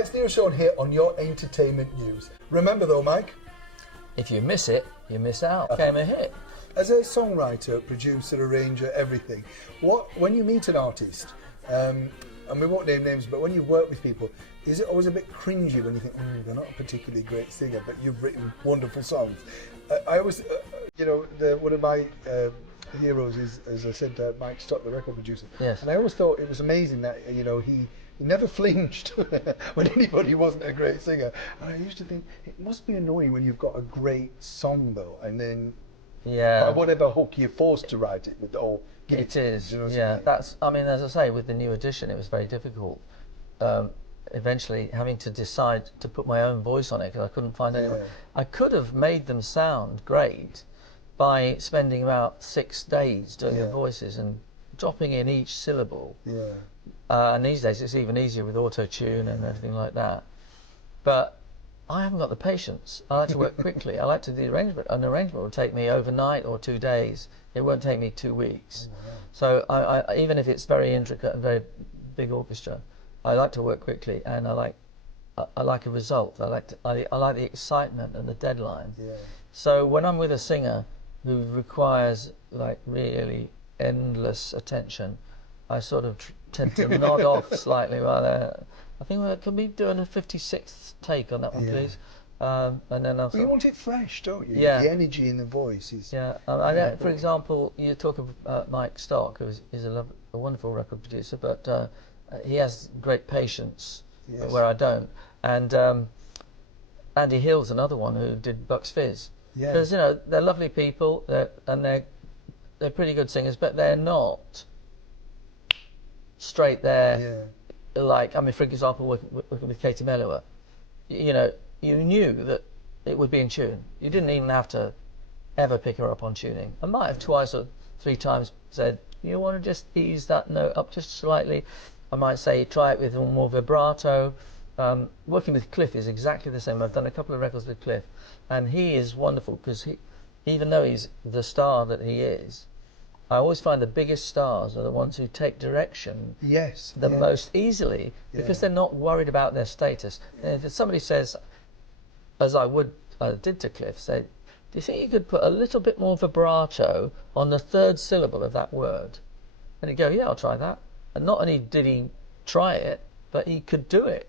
Mike Steele Sean here on your entertainment news. Remember though, Mike, if you miss it, you miss out. Became a hit. as a songwriter, producer, arranger, everything, when you meet an artist, and we won't name names, but when you work with people, is it always a bit cringy when you think, they're not a particularly great singer, but you've written wonderful songs? I always, one of my heroes is, as I said, Mike Stott, the record producer. Yes. And I always thought it was amazing that, he never flinched when anybody wasn't a great singer. And I used to think, it must be annoying when you've got a great song, though, and then by whatever hook you're forced to write it with, or it is. You know what Yeah, I mean? that's. I mean, as I say, with the new edition, it was very difficult. Eventually, having to decide to put my own voice on it because I couldn't find anyone. Yeah. I could have made them sound great by spending about 6 days doing the voices and dropping in each syllable. Yeah. And these days, it's even easier with auto-tune and everything like that. But I haven't got the patience. I like to work quickly. I like to do the arrangement. An arrangement will take me overnight or 2 days. It won't take me 2 weeks. Oh, wow. So I even if it's very intricate and very big orchestra, I like to work quickly, and I like a result. I like the excitement and the deadline. Yeah. So when I'm with a singer who requires like really endless attention, I sort of tend to nod off slightly while I think can we do a 56th take on that one, please? And then Well, you want it fresh, don't you? Yeah. The energy in the voice is... Yeah. For example, you talk of Mike Stock, who is a wonderful record producer, but he has great patience, where I don't. And Andy Hill's another one who did Bucks Fizz. Yeah. Because they're lovely people, they're pretty good singers, but they're not straight there. Yeah. Like, I mean, for example, working with Katie Melua, you knew that it would be in tune. You didn't even have to ever pick her up on tuning. I might have twice or 3 times said, you want to just ease that note up just slightly. I might say, try it with more vibrato. Working with Cliff is exactly the same. I've done a couple of records with Cliff, and he is wonderful because even though he's the star that he is, I always find the biggest stars are the ones who take direction the most easily because they're not worried about their status. And if somebody says, as I did to Cliff, say, do you think you could put a little bit more vibrato on the 3rd syllable of that word? And he'd go, yeah, I'll try that. And not only did he try it, but he could do it.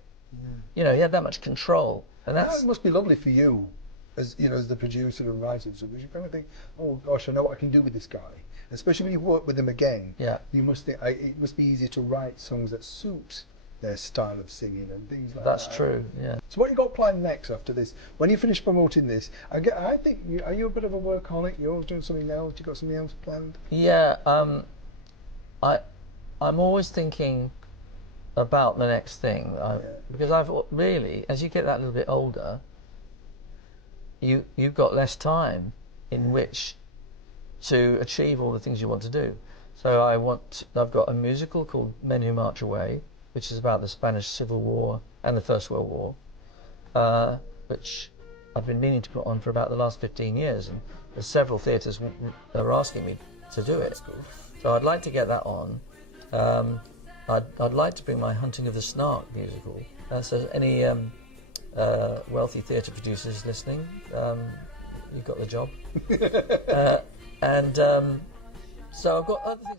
He had that much control. And That must be lovely for you, as the producer and writer, because you kind of think, oh gosh, I know what I can do with this guy. Especially when you work with him again. Yeah. You must think it must be easier to write songs that suit their style of singing and things like That's that. true, yeah. So what you got planned next after this? When you finish promoting this, I think, are you a bit of a workaholic? You're doing something else? You got something else planned? Yeah, I'm always thinking about the next thing because I've really, as you get that little bit older, you've got less time in which to achieve all the things you want to do. So I've got a musical called Men Who March Away, which is about the Spanish Civil War and the First World War, which I've been meaning to put on for about the last 15 years, and there's several theatres are asking me to do it. So I'd like to get that on. I'd like to bring my Hunting of the Snark musical. So any wealthy theatre producers listening, you've got the job. So I've got other things.